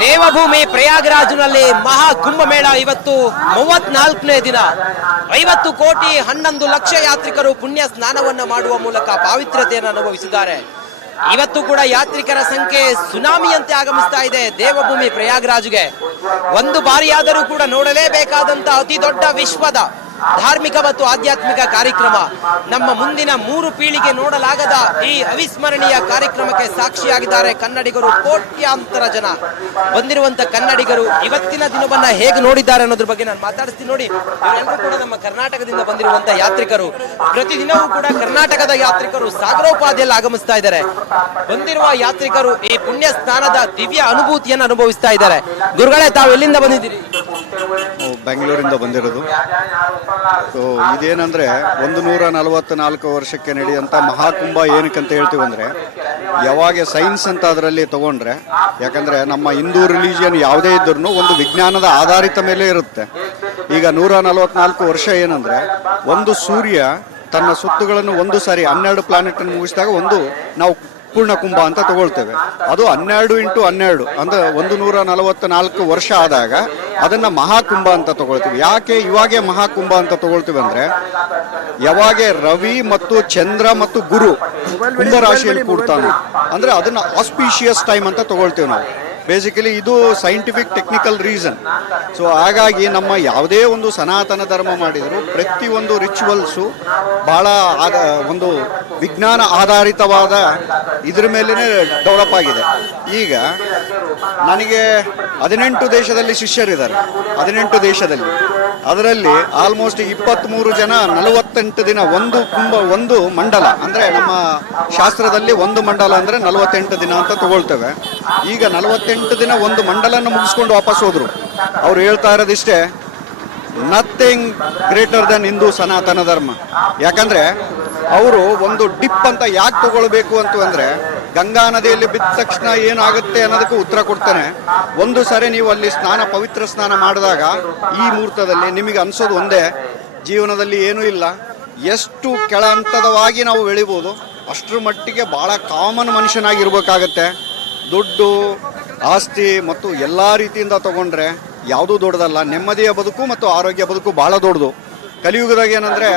ದೇವಭೂಮಿ ಪ್ರಯಾಗರಾಜ್ನಲ್ಲಿ ಮಹಾ ಕುಂಭಮೇಳ ಇವತ್ತು 34ನೇ ದಿನ. 50 ಕೋಟಿ 11 ಲಕ್ಷ ಯಾತ್ರಿಕರು ಪುಣ್ಯ ಸ್ನಾನವನ್ನ ಮಾಡುವ ಮೂಲಕ ಪಾವಿತ್ರ್ಯತೆಯನ್ನು ಅನುಭವಿಸಿದ್ದಾರೆ. ಇವತ್ತು ಕೂಡ ಯಾತ್ರಿಕರ ಸಂಖ್ಯೆ ಸುನಾಮಿಯಂತೆ ಆಗಮಿಸ್ತಾ ಇದೆ ದೇವಭೂಮಿ ಪ್ರಯಾಗರಾಜ್ಗೆ. ಒಂದು ಬಾರಿಯಾದರೂ ಕೂಡ ನೋಡಲೇಬೇಕಾದಂತ ಅತಿ ದೊಡ್ಡ ವಿಶ್ವದ ಧಾರ್ಮಿಕ ಮತ್ತು ಆಧ್ಯಾತ್ಮಿಕ ಕಾರ್ಯಕ್ರಮ. ನಮ್ಮ ಮುಂದಿನ 3 ಪೀಳಿಗೆ ನೋಡಲಾಗದ ಈ ಅವಿಸ್ಮರಣೀಯ ಕಾರ್ಯಕ್ರಮಕ್ಕೆ ಸಾಕ್ಷಿಯಾಗಿದ್ದಾರೆ ಕನ್ನಡಿಗರು. ಕೋಟ್ಯಾಂತರ ಜನ ಬಂದಿರುವಂತ ಕನ್ನಡಿಗರು ಇವತ್ತಿನ ದಿನವನ್ನ ಹೇಗೆ ನೋಡಿದ್ದಾರೆ ಅನ್ನೋದ್ರ ಬಗ್ಗೆ ನಾನು ಮಾತಾಡಿಸ್ತೀನಿ. ನೋಡಿ, ಇವರೆಲ್ಲರೂ ಕೂಡ ನಮ್ಮ ಕರ್ನಾಟಕದಿಂದ ಬಂದಿರುವಂತ ಯಾತ್ರಿಕರು. ಪ್ರತಿದಿನವೂ ಕೂಡ ಕರ್ನಾಟಕದ ಯಾತ್ರಿಕರು ಸಾಗರೋಪಾದಿಯಲ್ಲಿ ಆಗಮಿಸ್ತಾ ಇದ್ದಾರೆ. ಬಂದಿರುವ ಯಾತ್ರಿಕರು ಈ ಪುಣ್ಯ ಸ್ನಾನದ ದಿವ್ಯ ಅನುಭೂತಿಯನ್ನು ಅನುಭವಿಸ್ತಾ ಇದ್ದಾರೆ. ಗುರುಗಳೇ, ತಾವು ಎಲ್ಲಿಂದ ಬಂದಿದ್ದೀರಿ? ಬೆಂಗಳೂರಿಂದ ಬಂದಿರೋದು. ಸೊ ಇದೇನಂದ್ರೆ 144 ವರ್ಷಕ್ಕೆ ನಡೆಯುವಂಥ ಮಹಾಕುಂಭ ಏನಕ್ಕಂತ ಹೇಳ್ತೀವಿ ಅಂದರೆ, ಯಾವಾಗ ಸೈನ್ಸ್ ಅಂತ ಅದರಲ್ಲಿ ತಗೊಂಡ್ರೆ, ಯಾಕಂದ್ರೆ ನಮ್ಮ ಹಿಂದೂ ರಿಲಿಜಿಯನ್ ಯಾವುದೇ ಇದ್ರೂ ಒಂದು ವಿಜ್ಞಾನದ ಆಧಾರಿತ ಮೇಲೆ ಇರುತ್ತೆ. ಈಗ 144 ವರ್ಷ ಏನಂದ್ರೆ, ಒಂದು ಸೂರ್ಯ ತನ್ನ ಸುತ್ತುಗಳನ್ನು ಒಂದು ಸಾರಿ 12 ಪ್ಲಾನೆಟ್ ಅನ್ನು ಮುಗಿಸಿದಾಗ ಒಂದು ನಾವು ಪೂರ್ಣ ಕುಂಭ ಅಂತ ತಗೊಳ್ತೇವೆ. ಅದು 12 × 12 ಅಂದ್ರೆ 144 ವರ್ಷ ಆದಾಗ ಅದನ್ನ ಮಹಾಕುಂಭ ಅಂತ ತಗೊಳ್ತೀವಿ. ಯಾಕೆ ಇವಾಗೆ ಮಹಾಕುಂಭ ಅಂತ ತಗೊಳ್ತೀವಿ ಅಂದ್ರೆ, ಯಾವಾಗ ರವಿ ಮತ್ತು ಚಂದ್ರ ಮತ್ತು ಗುರು ಕುಂಭ ರಾಶಿಯಲ್ಲಿ ಕೂಡ್ತಾನೆ ಅಂದ್ರೆ ಅದನ್ನ ಆಸ್ಪಿಷಿಯಸ್ ಟೈಮ್ ಅಂತ ತಗೊಳ್ತೀವಿ ನಾವು. ಬೇಸಿಕಲಿ ಇದು ಸೈಂಟಿಫಿಕ್ ಟೆಕ್ನಿಕಲ್ ರೀಸನ್. ಸೊ ಹಾಗಾಗಿ ನಮ್ಮ ಯಾವುದೇ ಒಂದು ಸನಾತನ ಧರ್ಮ ಮಾಡಿದ್ರು ಪ್ರತಿಯೊಂದು ರಿಚುವಲ್ಸು ಬಹಳ ಒಂದು ವಿಜ್ಞಾನ ಆಧಾರಿತವಾದ ಇದ್ರ ಮೇಲೇ ಡೆವಲಪ್ ಆಗಿದೆ. ಈಗ ನನಗೆ 18 ದೇಶದಲ್ಲಿ ಶಿಷ್ಯರಿದ್ದಾರೆ. 18 ದೇಶದಲ್ಲಿ ಅದರಲ್ಲಿ ಆಲ್ಮೋಸ್ಟ್ 23 ಜನ 48 ದಿನ ಒಂದು ಕುಂಭ ಒಂದು ಮಂಡಲ ಅಂದ್ರೆ ನಮ್ಮ ಶಾಸ್ತ್ರದಲ್ಲಿ ಒಂದು ಮಂಡಲ ಅಂದ್ರೆ 48 ದಿನ ಅಂತ ತಗೊಳ್ತೇವೆ. ಈಗ 48 ದಿನ ಒಂದು ಮಂಡಲನ್ನು ಮುಗಿಸ್ಕೊಂಡು ವಾಪಸ್ ಹೋದ್ರು. ಅವ್ರು ಹೇಳ್ತಾ ಇರೋದಿಷ್ಟೇ, ನಥಿಂಗ್ ಗ್ರೇಟರ್ ದನ್ ಹಿಂದೂ ಸನಾತನ ಧರ್ಮ. ಯಾಕಂದ್ರೆ ಅವರು ಒಂದು ಡಿಪ್ ಅಂತ ಯಾಕೆ ತಗೊಳ್ಬೇಕು ಅಂತಂದ್ರೆ, ಗಂಗಾ ನದಿಯಲ್ಲಿ ಬಿದ್ದ ತಕ್ಷಣ ಏನಾಗುತ್ತೆ ಅನ್ನೋದಕ್ಕೆ ಉತ್ತರ ಕೊಡ್ತಾನೆ. ಒಂದು ಸಾರಿ ನೀವು ಅಲ್ಲಿ ಪವಿತ್ರ ಸ್ನಾನ ಮಾಡಿದಾಗ ಈ ಮುಹೂರ್ತದಲ್ಲಿ ನಿಮಗೆ ಅನ್ಸೋದು ಒಂದೇ, ಜೀವನದಲ್ಲಿ ಏನೂ ಇಲ್ಲ, ಎಷ್ಟು ಕೆಳ ಹಂತದವಾಗಿ ನಾವು ಬೆಳಿಬೋದು ಅಷ್ಟರ ಮಟ್ಟಿಗೆ ಬಹಳ ಕಾಮನ್ ಮನುಷ್ಯನಾಗಿರ್ಬೇಕಾಗತ್ತೆ. ದುಡ್ಡು, ಆಸ್ತಿ ಮತ್ತು ಎಲ್ಲ ರೀತಿಯಿಂದ ತಗೊಂಡ್ರೆ ಯಾವುದೂ ದೊಡ್ಡದಲ್ಲ. ನೆಮ್ಮದಿಯ ಬದುಕು ಮತ್ತು ಆರೋಗ್ಯ ಬದುಕು ಬಹಳ ದೊಡ್ಡದು. ಕಲಿಯುಗದಾಗ ಏನಂದ್ರೆ,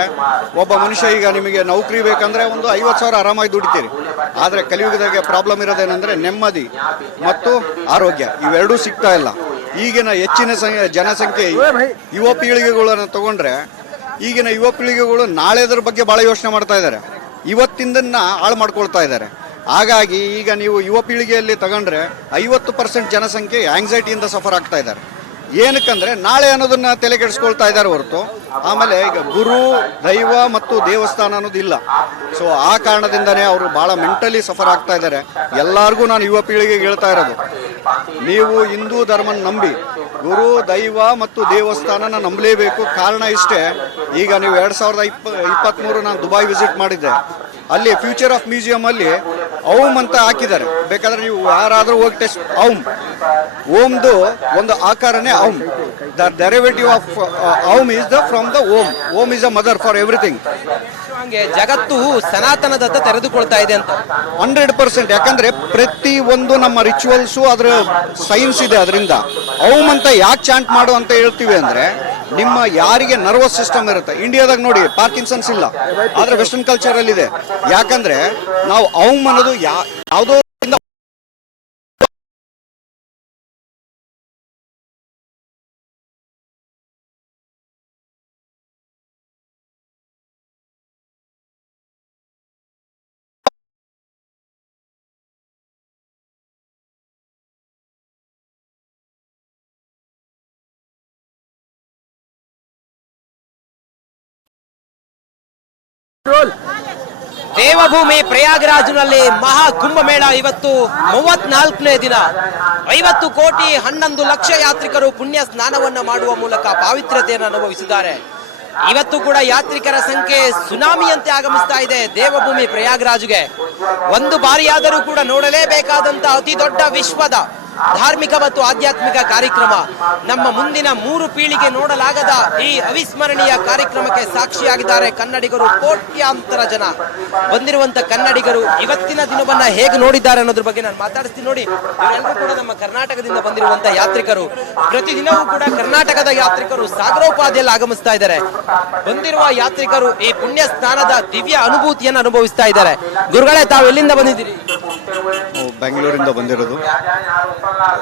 ಒಬ್ಬ ಮನುಷ್ಯ ಈಗ ನಿಮಗೆ ನೌಕರಿ ಬೇಕಂದ್ರೆ ಒಂದು 50,000 ಆರಾಮಾಗಿ ದುಡಿತೀರಿ. ಆದರೆ ಕಲಿಯುಗದಾಗೆ ಪ್ರಾಬ್ಲಮ್ ಇರೋದೇನೆಂದ್ರೆ ನೆಮ್ಮದಿ ಮತ್ತು ಆರೋಗ್ಯ ಇವೆರಡೂ ಸಿಗ್ತಾ ಇಲ್ಲ. ಈಗಿನ ಹೆಚ್ಚಿನ ಜನಸಂಖ್ಯೆ ಯುವ ಪೀಳಿಗೆಗಳನ್ನು ತಗೊಂಡ್ರೆ, ಈಗಿನ ಯುವ ಪೀಳಿಗೆಗಳು ನಾಳೆದ್ರ ಬಗ್ಗೆ ಬಹಳ ಯೋಚನೆ ಮಾಡ್ತಾ ಇದ್ದಾರೆ, ಇವತ್ತಿಂದನ್ನ ಹಾಳು ಮಾಡ್ಕೊಳ್ತಾ ಇದ್ದಾರೆ. ಹಾಗಾಗಿ ಈಗ ನೀವು ಯುವ ಪೀಳಿಗೆಯಲ್ಲಿ ತಗೊಂಡ್ರೆ 50% ಜನಸಂಖ್ಯೆ ಆಂಗ್ಸೈಟಿಯಿಂದ ಸಫರ್ ಆಗ್ತಾ ಇದ್ದಾರೆ. ಏನಕ್ಕಂದ್ರೆ ನಾಳೆ ಅನ್ನೋದನ್ನ ತಲೆ ಕೆಡಿಸ್ಕೊಳ್ತಾ ಇದ್ದಾರೆ ಹೊರತು ಆಮೇಲೆ ಈಗ ಗುರು, ದೈವ ಮತ್ತು ದೇವಸ್ಥಾನ ಅನ್ನೋದು ಇಲ್ಲ. ಸೊ ಆ ಕಾರಣದಿಂದನೇ ಅವರು ಬಹಳ ಮೆಂಟಲಿ ಸಫರ್ ಆಗ್ತಾ ಇದ್ದಾರೆ. ಎಲ್ಲರಿಗೂ ನಾನು ಯುವ ಪೀಳಿಗೆಗೆ ಹೇಳ್ತಾ ಇರೋದು, ನೀವು ಹಿಂದೂ ಧರ್ಮನ ನಂಬಿ ಗುರು, ದೈವ ಮತ್ತು ದೇವಸ್ಥಾನನ ನಂಬಲೇಬೇಕು. ಕಾರಣ ಇಷ್ಟೇ, ಈಗ ನೀವು 2023 ನಾನು ದುಬೈ ವಿಸಿಟ್ ಮಾಡಿದ್ದೆ. ಅಲ್ಲಿ ಫ್ಯೂಚರ್ ಆಫ್ ಮ್ಯೂಸಿಯಂ ಅಲ್ಲಿ ಓಂ ಅಂತ ಹಾಕಿದ್ದಾರೆ. ಬೇಕಾದ್ರೆ ನೀವು ಯಾರಾದ್ರೂ ಹೋಗಿ ಟೆಸ್ಟ್, ಓಮ್ದು ಒಂದು ಆಕಾರನೇ Om. The derivative of Om is the from the Om. Om is a mother for everything. ಜಗತ್ತು ಸನಾತನದತ್ತ ತೆರೆದುಕೊಳ್ತಾ ಇದೆ ಅಂತ 100%. ಯಾಕಂದ್ರೆ ಪ್ರತಿ ಒಂದು ನಮ್ಮ ರಿಚುವಲ್ಸು ಅದ್ರ ಸೈನ್ಸ್ ಇದೆ. ಅದರಿಂದ ಓಂ ಅಂತ ಯಾಕೆ ಚಾಂಟ್ ಮಾಡು ಅಂತ ಹೇಳ್ತೀವಿ ಅಂದ್ರೆ, ನಿಮ್ಮ ಯಾರಿಗೆ ನರ್ವಸ್ ಸಿಸ್ಟಮ್ ಇರುತ್ತೆ. ಇಂಡಿಯಾದಾಗ ನೋಡಿ ಪಾರ್ಕಿನ್ಸನ್ಸ್ ಇಲ್ಲ, ಆದ್ರೆ ವೆಸ್ಟರ್ನ್ ಕಲ್ಚರ್ ಅಲ್ಲಿ ಇದೆ. ಯಾಕಂದ್ರೆ ನಾವು ಓಂ ಅನ್ನೋದು ಯಾವುದೋ ದೇವಭೂಮಿ ಪ್ರಯಾಗರಾಜ್ನಲ್ಲಿ ಮಹಾ ಕುಂಭಮೇಳ ಇವತ್ತು 34ನೇ ದಿನ. 50 ಕೋಟಿ 11 ಲಕ್ಷ ಯಾತ್ರಿಕರು ಪುಣ್ಯ ಸ್ನಾನವನ್ನ ಮಾಡುವ ಮೂಲಕ ಪಾವಿತ್ರ್ಯತೆಯನ್ನು ಅನುಭವಿಸಿದ್ದಾರೆ. ಇವತ್ತು ಕೂಡ ಯಾತ್ರಿಕರ ಸಂಖ್ಯೆ ಸುನಾಮಿಯಂತೆ ಆಗಮಿಸ್ತಾ ಇದೆ ದೇವಭೂಮಿ ಪ್ರಯಾಗರಾಜ್ಗೆ. ಒಂದು ಬಾರಿಯಾದರೂ ಕೂಡ ನೋಡಲೇಬೇಕಾದಂತ ಅತಿ ದೊಡ್ಡ ವಿಶ್ವದ ಧಾರ್ಮಿಕ ಮತ್ತು ಆಧ್ಯಾತ್ಮಿಕ ಕಾರ್ಯಕ್ರಮ. ನಮ್ಮ ಮುಂದಿನ 3 ಪೀಳಿಗೆ ನೋಡಲಾಗದ ಈ ಅವಿಸ್ಮರಣೀಯ ಕಾರ್ಯಕ್ರಮಕ್ಕೆ ಸಾಕ್ಷಿಯಾಗಿದ್ದಾರೆ ಕನ್ನಡಿಗರು. ಕೋಟ್ಯಾಂತರ ಜನ ಬಂದಿರುವಂತ ಕನ್ನಡಿಗರು ಇವತ್ತಿನ ದಿನವನ್ನ ಹೇಗೆ ನೋಡಿದ್ದಾರೆ ಅನ್ನೋದ್ರ ಬಗ್ಗೆ ನಾನು ಮಾತಾಡಿಸ್ತೀನಿ. ನೋಡಿ, ಇವರೆಲ್ಲರೂ ಕೂಡ ನಮ್ಮ ಕರ್ನಾಟಕದಿಂದ ಬಂದಿರುವಂತ ಯಾತ್ರಿಕರು. ಪ್ರತಿದಿನವೂ ಕೂಡ ಕರ್ನಾಟಕದ ಯಾತ್ರಿಕರು ಸಾಗರೋಪಾದಿಯಲ್ಲಿ ಆಗಮಿಸ್ತಾ ಇದ್ದಾರೆ. ಬಂದಿರುವ ಯಾತ್ರಿಕರು ಈ ಪುಣ್ಯ ಸ್ನಾನದ ದಿವ್ಯ ಅನುಭೂತಿಯನ್ನು ಅನುಭವಿಸ್ತಾ ಇದ್ದಾರೆ. ಗುರುಗಳೇ, ತಾವು ಎಲ್ಲಿಂದ ಬಂದಿದ್ದೀರಿ? ಬೆಂಗಳೂರಿಂದ ಬಂದಿರೋದು.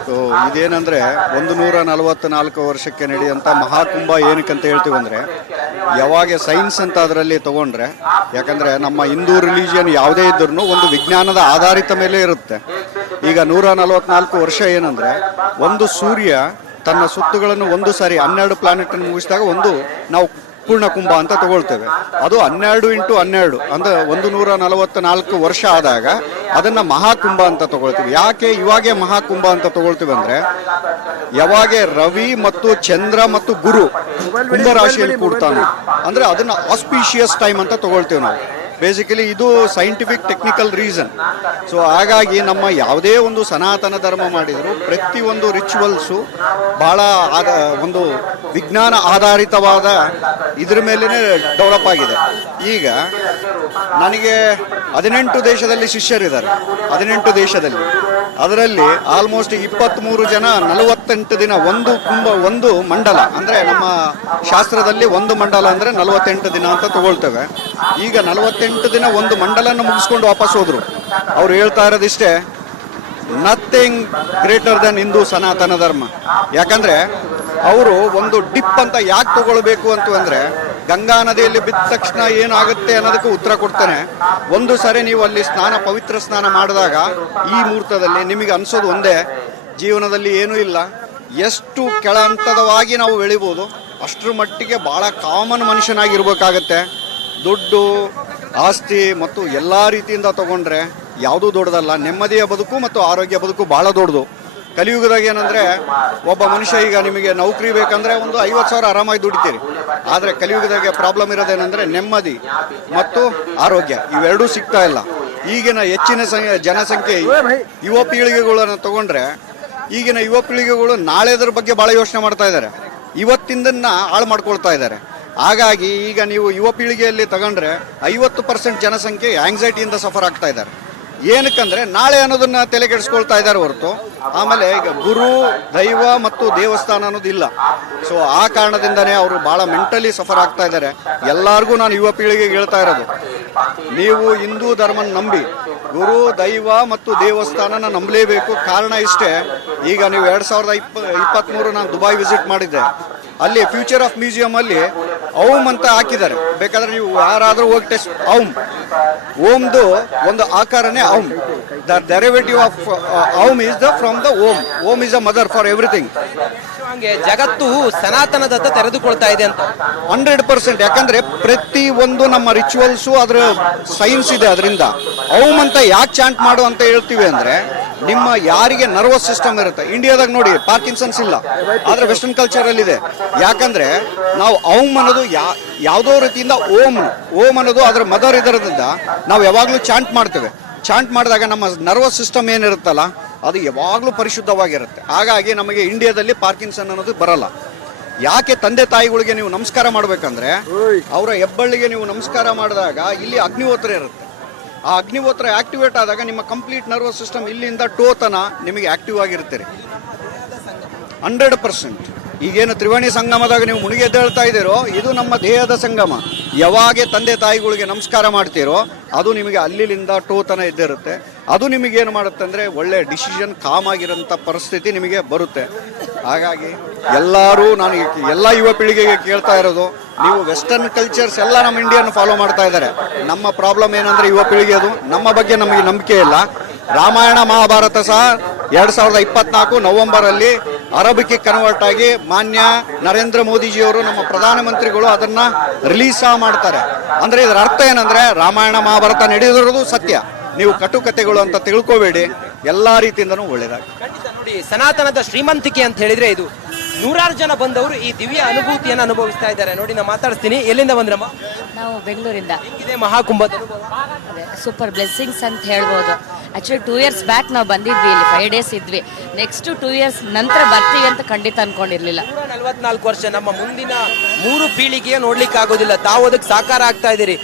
ಸೊ ಇದೇನಂದ್ರೆ 144 ವರ್ಷಕ್ಕೆ ನಡೆಯುವಂಥ ಮಹಾಕುಂಭ ಏನಕ್ಕಂತ ಹೇಳ್ತೀವಿ ಅಂದ್ರೆ, ಯಾವಾಗ ಸೈನ್ಸ್ ಅಂತ ಅದರಲ್ಲಿ ತಗೊಂಡ್ರೆ, ಯಾಕಂದ್ರೆ ನಮ್ಮ ಹಿಂದೂ ರಿಲಿಜಿಯನ್ ಯಾವುದೇ ಇದ್ರೂ ಒಂದು ವಿಜ್ಞಾನದ ಆಧಾರಿತ ಮೇಲೆ ಇರುತ್ತೆ. ಈಗ 144 ವರ್ಷ ಏನಂದ್ರೆ, ಒಂದು ಸೂರ್ಯ ತನ್ನ ಸುತ್ತುಗಳನ್ನು ಒಂದು ಸಾರಿ 12 ಪ್ಲಾನೆಟ್ ಅನ್ನು ಮುಗಿಸಿದಾಗ ಒಂದು ನಾವು ಪೂರ್ಣ ಕುಂಭ ಅಂತ ತಗೊಳ್ತೇವೆ. ಅದು 12 × 12 ಅಂದ್ರೆ 144 ವರ್ಷ ಆದಾಗ ಅದನ್ನ ಮಹಾಕುಂಭ ಅಂತ ತಗೊಳ್ತೀವಿ. ಯಾಕೆ ಇವಾಗೆ ಮಹಾಕುಂಭ ಅಂತ ತಗೊಳ್ತೀವಿ ಅಂದ್ರೆ, ಯಾವಾಗ ರವಿ ಮತ್ತು ಚಂದ್ರ ಮತ್ತು ಗುರು ಕುಂಭ ರಾಶಿಯಲ್ಲಿ ಕೂಡ್ತಾನೆ ಅಂದ್ರೆ ಅದನ್ನ ಆಸ್ಪಿಷಿಯಸ್ ಟೈಮ್ ಅಂತ ತಗೊಳ್ತೀವಿ ನಾವು. ಬೇಸಿಕಲಿ ಇದು ಸೈಂಟಿಫಿಕ್ ಟೆಕ್ನಿಕಲ್ ರೀಸನ್. ಸೊ ಹಾಗಾಗಿ ನಮ್ಮ ಯಾವುದೇ ಒಂದು ಸನಾತನ ಧರ್ಮ ಮಾಡಿದ್ರು ಪ್ರತಿಯೊಂದು ರಿಚುವಲ್ಸು ಬಹಳ ಒಂದು ವಿಜ್ಞಾನ ಆಧಾರಿತವಾದ ಇದ್ರ ಮೇಲೇ ಡೆವಲಪ್ ಆಗಿದೆ. ಈಗ ನನಗೆ 18 ದೇಶದಲ್ಲಿ ಶಿಷ್ಯರಿದ್ದಾರೆ. 18 ದೇಶದಲ್ಲಿ ಅದರಲ್ಲಿ ಆಲ್ಮೋಸ್ಟ್ 23 ಜನ 48 ದಿನ ಒಂದು ಮಂಡಲ ಅಂದ್ರೆ ನಮ್ಮ ಶಾಸ್ತ್ರದಲ್ಲಿ ಒಂದು ಮಂಡಲ ಅಂದ್ರೆ 48 ದಿನ ಅಂತ ತಗೊಳ್ತೇವೆ. ಈಗ 48 ದಿನ ಒಂದು ಮಂಡಲನ ಮುಗಿಸ್ಕೊಂಡು ವಾಪಸ್ ಹೋದ್ರು. ಅವ್ರು ಹೇಳ್ತಾ ಇರೋದಿಷ್ಟೇ, ನಥಿಂಗ್ ಗ್ರೇಟರ್ ದನ್ ಹಿಂದೂ ಸನಾತನ ಧರ್ಮ. ಯಾಕಂದ್ರೆ ಅವರು ಒಂದು ಡಿಪ್ ಅಂತ ಯಾಕೆ ತಗೊಳ್ಬೇಕು ಅಂತಂದ್ರೆ, ಗಂಗಾ ನದಿಯಲ್ಲಿ ಬಿದ್ದ ತಕ್ಷಣ ಏನಾಗುತ್ತೆ ಅನ್ನೋದಕ್ಕೆ ಉತ್ತರ ಕೊಡ್ತಾನೆ. ಒಂದು ಸಾರಿ ನೀವು ಅಲ್ಲಿ ಪವಿತ್ರ ಸ್ನಾನ ಮಾಡಿದಾಗ ಈ ಮುಹೂರ್ತದಲ್ಲಿ ನಿಮಗೆ ಅನ್ಸೋದು ಒಂದೇ, ಜೀವನದಲ್ಲಿ ಏನೂ ಇಲ್ಲ, ಎಷ್ಟು ಕೆಳ ಹಂತದವಾಗಿ ನಾವು ಬೆಳಿಬೋದು ಅಷ್ಟರ ಮಟ್ಟಿಗೆ ಬಹಳ ಕಾಮನ್ ಮನುಷ್ಯನಾಗಿರ್ಬೇಕಾಗತ್ತೆ. ದುಡ್ಡು, ಆಸ್ತಿ ಮತ್ತು ಎಲ್ಲ ರೀತಿಯಿಂದ ತಗೊಂಡ್ರೆ ಯಾವುದೂ ದೊಡ್ಡದಲ್ಲ. ನೆಮ್ಮದಿಯ ಬದುಕು ಮತ್ತು ಆರೋಗ್ಯ ಬದುಕು ಬಹಳ ದೊಡ್ಡದು. ಕಲಿಯುಗದಾಗ ಏನಂದ್ರೆ, ಒಬ್ಬ ಮನುಷ್ಯ ಈಗ ನಿಮಗೆ ನೌಕರಿ ಬೇಕಂದ್ರೆ ಒಂದು 50,000 ಆರಾಮಾಗಿ ದುಡಿತೀರಿ. ಆದರೆ ಕಲಿಯುಗದಾಗೆ ಪ್ರಾಬ್ಲಮ್ ಇರೋದೇನೆಂದ್ರೆ ನೆಮ್ಮದಿ ಮತ್ತು ಆರೋಗ್ಯ ಇವೆರಡೂ ಸಿಗ್ತಾ ಇಲ್ಲ. ಈಗಿನ ಹೆಚ್ಚಿನ ಜನಸಂಖ್ಯೆ ಯುವ ಪೀಳಿಗೆಗಳನ್ನು ತಗೊಂಡ್ರೆ, ಈಗಿನ ಯುವ ಪೀಳಿಗೆಗಳು ನಾಳೆದ್ರ ಬಗ್ಗೆ ಬಹಳ ಯೋಚನೆ ಮಾಡ್ತಾ ಇದ್ದಾರೆ, ಇವತ್ತಿಂದನ್ನ ಹಾಳು ಮಾಡ್ಕೊಳ್ತಾ ಇದ್ದಾರೆ. ಹಾಗಾಗಿ ಈಗ ನೀವು ಯುವ ಪೀಳಿಗೆಯಲ್ಲಿ ತಗೊಂಡ್ರೆ 50% ಜನಸಂಖ್ಯೆ ಆಂಗ್ಸೈಟಿಯಿಂದ ಸಫರ್ ಆಗ್ತಾ ಇದ್ದಾರೆ. ಏನಕ್ಕಂದ್ರೆ ನಾಳೆ ಅನ್ನೋದನ್ನ ತಲೆಗೆಡಿಸ್ಕೊಳ್ತಾ ಇದ್ದಾರೆ ಹೊರತು ಆಮೇಲೆ ಈಗ ಗುರು, ದೈವ ಮತ್ತು ದೇವಸ್ಥಾನ ಅನ್ನೋದು ಇಲ್ಲ. ಸೊ ಆ ಕಾರಣದಿಂದನೇ ಅವರು ಬಹಳ ಮೆಂಟಲಿ ಸಫರ್ ಆಗ್ತಾ ಇದ್ದಾರೆ. ಎಲ್ಲರಿಗೂ ನಾನು ಯುವ ಪೀಳಿಗೆಗೆ ಹೇಳ್ತಾ ಇರೋದು, ನೀವು ಹಿಂದೂ ಧರ್ಮನ ನಂಬಿ ಗುರು, ದೈವ ಮತ್ತು ದೇವಸ್ಥಾನನ ನಂಬಲೇಬೇಕು. ಕಾರಣ ಇಷ್ಟೇ, ಈಗ ನೀವು 2023 ನಾನು ದುಬೈ ವಿಸಿಟ್ ಮಾಡಿದ್ದೆ. ಅಲ್ಲಿ ಫ್ಯೂಚರ್ ಆಫ್ ಮ್ಯೂಸಿಯಂ ಅಲ್ಲಿ ಓಂ ಅಂತ ಹಾಕಿದ್ದಾರೆ. ಬೇಕಾದ್ರೆ ನೀವು ಯಾರಾದ್ರೂ ಹೋಗಿ ಟೆಸ್ಟ್, ಓಮ್ದು ಒಂದು ಆಕಾರನೇ Om. The derivative of Om is the from the Om. Om is a mother for everything. ಜಗತ್ತು ಸನಾತನದತ್ತ ತೆರೆದುಕೊಳ್ತಾ ಇದೆ ಅಂತ 100%. ಯಾಕಂದ್ರೆ ಪ್ರತಿ ಒಂದು ನಮ್ಮ ರಿಚುವಲ್ಸು ಅದ್ರ ಸೈನ್ಸ್ ಇದೆ. ಅದರಿಂದ ಓಂ ಅಂತ ಯಾಕೆ ಚಾಂಟ್ ಮಾಡು ಅಂತ ಹೇಳ್ತೀವಿ ಅಂದ್ರೆ, ನಿಮ್ಮ ಯಾರಿಗೆ ನರ್ವಸ್ ಸಿಸ್ಟಮ್ ಇರುತ್ತೆ. ಇಂಡಿಯಾದಾಗ ನೋಡಿ ಪಾರ್ಕಿನ್ಸನ್ಸ್ ಇಲ್ಲ, ಆದ್ರೆ ವೆಸ್ಟರ್ನ್ ಕಲ್ಚರ್ ಅಲ್ಲಿ ಇದೆ. ಯಾಕಂದ್ರೆ ನಾವು ಓಂ ಅನ್ನೋದು ಯಾವುದೋ ರೀತಿಯಿಂದ ಓಂ ಅನ್ನೋದು ಅದರ ಮದರ್ ಇದರಿಂದ ನಾವು ಯಾವಾಗ್ಲೂ ಚಾಂಟ್ ಮಾಡ್ತೇವೆ. ಚಾಂಟ್ ಮಾಡಿದಾಗ ನಮ್ಮ ನರ್ವಸ್ ಸಿಸ್ಟಮ್ ಏನಿರುತ್ತಲ್ಲ ಅದು ಯಾವಾಗಲೂ ಪರಿಶುದ್ಧವಾಗಿರುತ್ತೆ. ಹಾಗಾಗಿ ನಮಗೆ ಇಂಡಿಯಾದಲ್ಲಿ ಪಾರ್ಕಿನ್ಸನ್ ಅನ್ನೋದು ಬರಲ್ಲ. ಯಾಕೆ ತಂದೆ ತಾಯಿಗಳಿಗೆ ನೀವು ನಮಸ್ಕಾರ ಮಾಡ್ಬೇಕಂದ್ರೆ, ಅವರ ಹೆಬ್ಬಳ್ಳಿಗೆ ನೀವು ನಮಸ್ಕಾರ ಮಾಡಿದಾಗ ಇಲ್ಲಿ ಅಗ್ನಿಹೋತ್ರ ಇರುತ್ತೆ. ಆ ಅಗ್ನಿಹೋತ್ರ ಆಕ್ಟಿವೇಟ್ ಆದಾಗ ನಿಮ್ಮ ಕಂಪ್ಲೀಟ್ ನರ್ವಸ್ ಸಿಸ್ಟಮ್ ಇಲ್ಲಿಂದ ಟೋತನ ನಿಮಗೆ ಆಕ್ಟಿವ್ ಆಗಿರ್ತೀರಿ. 100%. ಈಗೇನು ತ್ರಿವೇಣಿ ಸಂಗಮದಾಗ ನೀವು ಮುಳುಗಿ ಎದ್ದೇಳ್ತಾ ಇದ್ದೀರೋ, ಇದು ನಮ್ಮ ದೇಹದ ಸಂಗಮ. ಯಾವಾಗ ತಂದೆ ತಾಯಿಗಳಿಗೆ ನಮಸ್ಕಾರ ಮಾಡ್ತೀರೋ ಅದು ನಿಮಗೆ ಅಲ್ಲಿಂದ ಟೋತನ ಎದ್ದಿರುತ್ತೆ. ಅದು ನಿಮಗೇನು ಮಾಡುತ್ತೆ ಅಂದರೆ ಒಳ್ಳೆ ಡಿಸಿಷನ್, ಕಾಮ್ ಆಗಿರೋಂಥ ಪರಿಸ್ಥಿತಿ ನಿಮಗೆ ಬರುತ್ತೆ. ಹಾಗಾಗಿ ಎಲ್ಲರೂ ನಾನು ಎಲ್ಲ ಯುವ ಪೀಳಿಗೆಗೆ ಕೇಳ್ತಾ ಇರೋದು, ನೀವು ವೆಸ್ಟರ್ನ್ ಕಲ್ಚರ್ಸ್ ಎಲ್ಲ ನಮ್ಮ ಇಂಡಿಯನ್ ಫಾಲೋ ಮಾಡ್ತಾ ಇದ್ದಾರೆ. ನಮ್ಮ ಪ್ರಾಬ್ಲಮ್ ಏನಂದ್ರೆ ಯುವ ಪೀಳಿಗೆ ಅದು ನಮ್ಮ ಬಗ್ಗೆ ನಮಗೆ ನಂಬಿಕೆ ಇಲ್ಲ. ರಾಮಾಯಣ ಮಹಾಭಾರತ ಸಹ 2024 ನವೆಂಬರಲ್ಲಿ ಅರಬಿಗೆ ಕನ್ವರ್ಟ್ ಆಗಿ ಮಾನ್ಯ ನರೇಂದ್ರ ಮೋದಿಜಿಯವರು, ನಮ್ಮ ಪ್ರಧಾನಮಂತ್ರಿಗಳು ಅದನ್ನ ರಿಲೀಸ್ ಸಹ ಮಾಡ್ತಾರೆ. ಅಂದ್ರೆ ಇದರ ಅರ್ಥ ಏನಂದ್ರೆ, ರಾಮಾಯಣ ಮಹಾಭಾರತ ನಡೆದಿರೋದು ಸತ್ಯ, ನೀವು ಕಟುಕತೆಗಳು ಅಂತ ತಿಳ್ಕೋಬೇಡಿ. ಎಲ್ಲಾ ರೀತಿಯಿಂದನೂ ಒಳ್ಳೇದಾಗಿ. ನೋಡಿ, ಸನಾತನದ ಶ್ರೀಮಂತಿಕೆ ಅಂತ ಹೇಳಿದ್ರೆ ಇದು. 100 ಜನ ಬಂದವರು ಈ ದಿವ್ಯ ಅನುಭೂತಿಯನ್ನು ಅನುಭವಿಸ್ತಾ ಇದ್ದಾರೆ. ನೋಡಿ, ನಾನು ಮಾತಾಡ್ತೀನಿ. ಎಲ್ಲಿಂದ ಬಂದ್ರಮ್ಮ? ನಾವು ಬೆಂಗಳೂರಿಂದ. ಇದೆ ಮಹಾಕುಂಭದ ಅನುಭವ? ಸೂಪರ್ ಬ್ಲೆಸ್ಸಿಂಗ್ಸ್ ಅಂತ ಹೇಳ್ಬೋದು. ಆಕ್ಚುಲಿ 2 years ಬ್ಯಾಕ್ ನಾವು ಬಂದಿದ್ವಿ, ಇಲ್ಲಿ 5 days ಇದ್ವಿ. ನೆಕ್ಸ್ಟ್ 2 years ನಂತರ ಬರ್ತೀವಿ ಅಂತ ಖಂಡಿತ ಅನ್ಕೊಂಡಿರ್ಲಿಲ್ಲ. 144 ವರ್ಷ ನಮ್ಮ ಮುಂದಿನ 3 ಪೀಳಿಗೆಯ ನೋಡ್ಲಿಕ್ಕೆ ಆಗೋದಿಲ್ಲ. ತಾವು ಅದಕ್ಕೆ ಸಾಕಾರ ಆಗ್ತಾ ಇದ್ದೀರಿ.